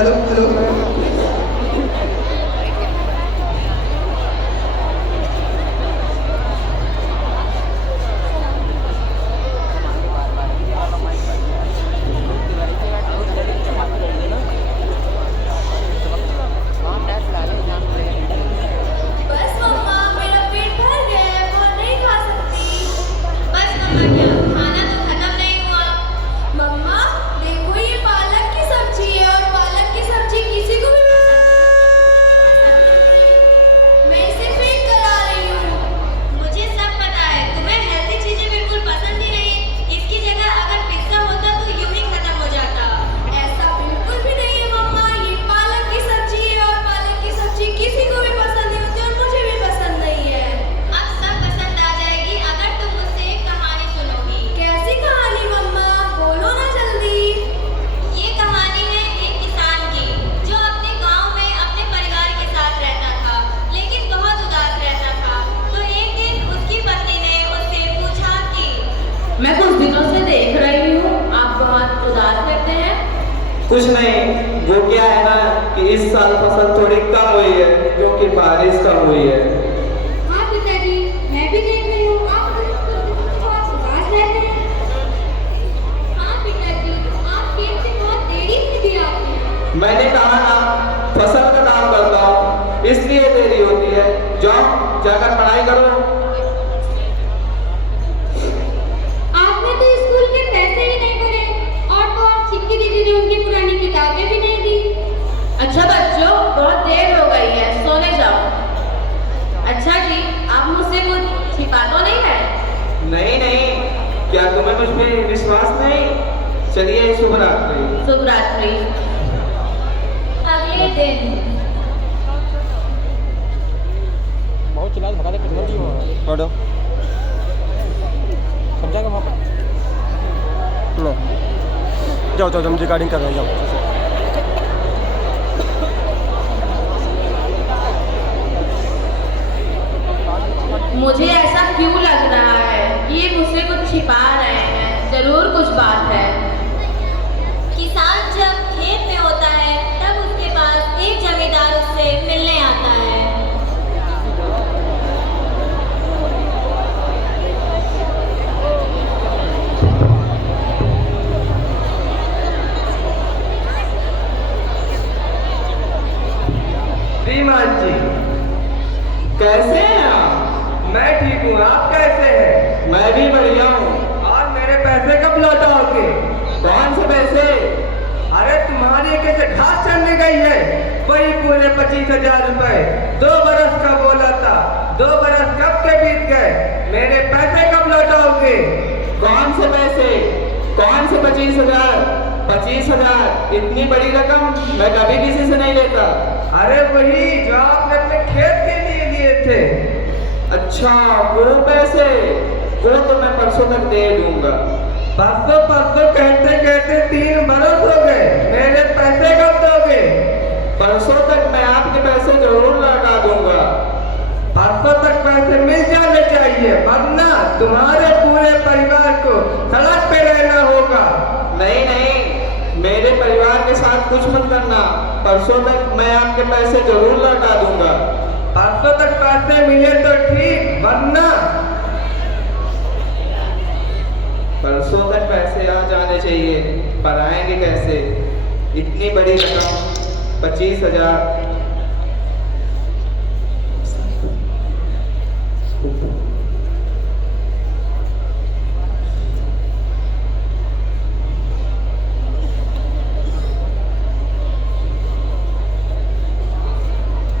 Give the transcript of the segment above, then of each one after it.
Hello hello. बस मम्मा, मेरा पेट भर गया है, और नहीं खा सकती। बस मम्मा, क्या खाना तो खत्म नहीं हुआ? मम्मा देखो, ये पालक की सब्जी है और पालक की सब्जी किसी को भी मैं इसे फेंक कर आ रही हूँ। मुझे सब पता है, तुम्हें हेल्दी चीजें बिल्कुल पसंद ही नहीं। इसकी जगह अगर पिज्जा होता तो यूं ही खत्म हो जाता। ऐसा बिल्कुल भी नहीं है मम्मा, ये पालक की सब्जी है और पालक की सब्जी किसी को भी पसंद नहीं होती और मुझे भी पसंद नहीं है। अब सब पसंद आ जाएगी अगर तुम मुझसे एक कहानी सुनोगी। कैसी कहानी मम्मा, बोलो ना जल्दी। ये कहानी है एक किसान की, जो अपने गांव में अपने परिवार के साथ रहता था, लेकिन बहुत उदास रहता था। तो एक दिन उसकी पत्नी ने उससे पूछा कि मैं कुछ दिनों से देख रही हूँ आप बहुत उदास रहते हैं। कुछ नहीं, वो क्या है ना कि इस साल फसल थोड़ी कम हुई है क्योंकि बारिश कम हुई है। हाँ पिताजी, मैं भी देख रही हूँ आप बहुत उदास रहते हैं। हाँ पिताजी, आप खेत से बहुत देरी से भी आते हैं। मैंने कहा ना फसल का काम करता हूँ इसलिए देरी होती है। जाओ जाकर पढ़ाई करो। आपने तो स्कूल के पैसे भी नहीं भरे और तो और चिक्की दीदी ने उनकी पुरानी किताबें भी नहीं दी। अच्छा बच्चों, बहुत देर हो गई है, सोने जाओ। अच्छा जी, आप मुझसे कुछ छिपा तो नहीं है? नहीं नहीं, क्या तुम्हें मुझ पे विश्वास नहीं? चलिए शुभ रात्रि। शुभ रात्रि। अगले दिन बहुत चिल्ला भगा दे जल्दी हो हटो समझाएगा वहाँ पर लो जाओ जाओ हम रिकॉर्डिंग कर रहे हैं जाओ मुझे ऐसा क्यों लग रहा है कि ये मुझसे कुछ छिपा रहे हैं? जरूर कुछ बात है। किसान जब खेत में होता है तब उसके पास एक जमींदार उससे मिलने आता है। श्रीमान जी, कैसे हैं आप? मैं ठीक हूँ, आप कैसे हैं? मैं भी बढ़िया हूँ। और मेरे पैसे कब लौटाओगे? कौन से पैसे? अरे तुम्हारी कैसे घास चढ़ने गई है, वही पूरे 25,000 रुपए 2 बरस का बोला था। 2 बरस कब के बीत गए, मेरे पैसे कब लौटाओगे? कौन से पैसे? कौन से 25,000? 25,000 इतनी बड़ी रकम मैं कभी किसी से नहीं लेता। अरे वही जो आपने अपने खेत के लिए लिए थे। अच्छा वो पैसे, वो तो मैं परसों तक दे दूंगा। परसों परसों कहते कहते 3 बरस हो गए, मेरे पैसे कब दोगे? परसों तक मैं आपके पैसे जरूर लौटा दूंगा। परसों तक पैसे मिल जाने चाहिए, वरना तुम्हारे पूरे परिवार को सड़क पे रहना होगा। नहीं नहीं, मेरे परिवार के साथ कुछ मत करना। परसों तक मैं आपके पैसे जरूर लौटा दूंगा। परसों तक पैसे मिले तो ठीक, वरना परसों तक पैसे आ जाने चाहिए, पर आएंगे कैसे? इतनी बड़ी रकम 25,000।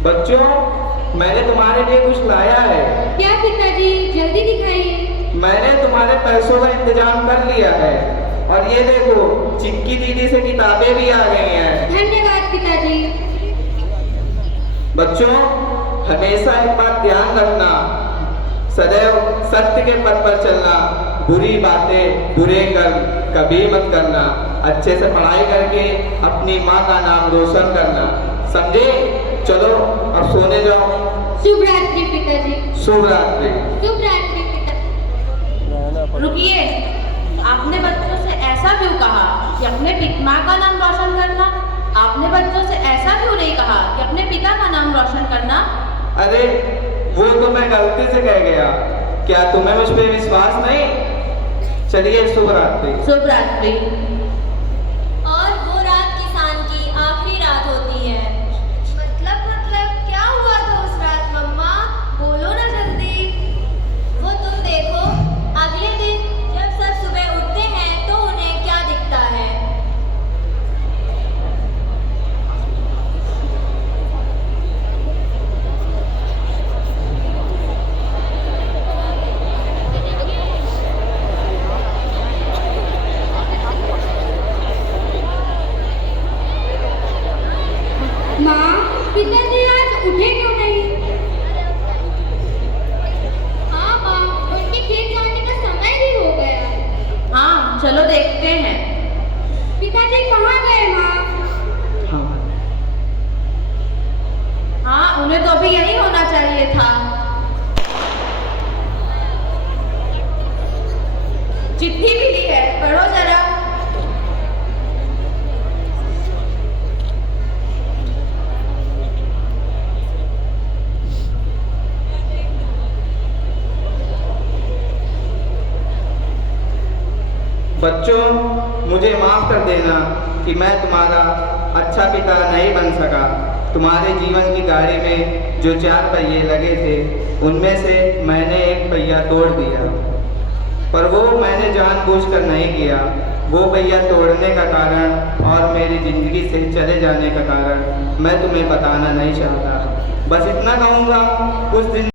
बच्चों, मैंने तुम्हारे लिए कुछ लाया है। क्या पिताजी, जल्दी दिखाइए। मैंने तुम्हारे पैसों का इंतजाम कर लिया है, और ये देखो चिक्की दीदी से किताबें भी आ गई हैं। धन्यवाद पिताजी। बच्चों, हमेशा एक बात ध्यान रखना, सदैव सत्य के पथ पर चलना, बुरी बातें बुरे कर्म कभी मत करना, अच्छे से पढ़ाई करके अपनी माँ का नाम रोशन करना, समझे? चलो अब सोने जाओ। शुभ रात्रि पिताजी। शुभ रात्रि। शुभ रात्रि पिताजी। रुकिए, आपने बच्चों से ऐसा क्यों कहा कि अपने माँ का नाम रोशन करना? आपने बच्चों पिता का नाम रोशन करना। अरे वो तो मैं गलती से कह गया। क्या तुम्हें मुझ पे विश्वास नहीं? चलिए शुभ रात्रि। शुभ रात्रि। और वो रात किसान की आखिरी रात होती है। मतलब क्या हुआ था उस रात मम्मा? बोलो ना जल्दी। वो तुम देखो, अगले दिन जब सब सुबह उठते हैं तो उन्हें क्या दिखता है? माँ, पिताजी आज उठे क्यों नहीं? हाँ माँ, उनके खेत जाने का समय भी हो गया। हाँ चलो देखते हैं। पिताजी कहाँ गए माँ? हाँ उन्हें तो अभी यही होना चाहिए था। चिट्ठी मिली है, पढ़ो जरा। बच्चों, मुझे माफ कर देना कि मैं तुम्हारा अच्छा पिता नहीं बन सका। तुम्हारे जीवन की गाड़ी में जो 4 पहिए लगे थे उनमें से मैंने एक पहिया तोड़ दिया, पर वो मैंने जानबूझकर नहीं किया। वो पहिया तोड़ने का कारण और मेरी ज़िंदगी से चले जाने का कारण मैं तुम्हें बताना नहीं चाहता। बस इतना कहूँगा, उस दिन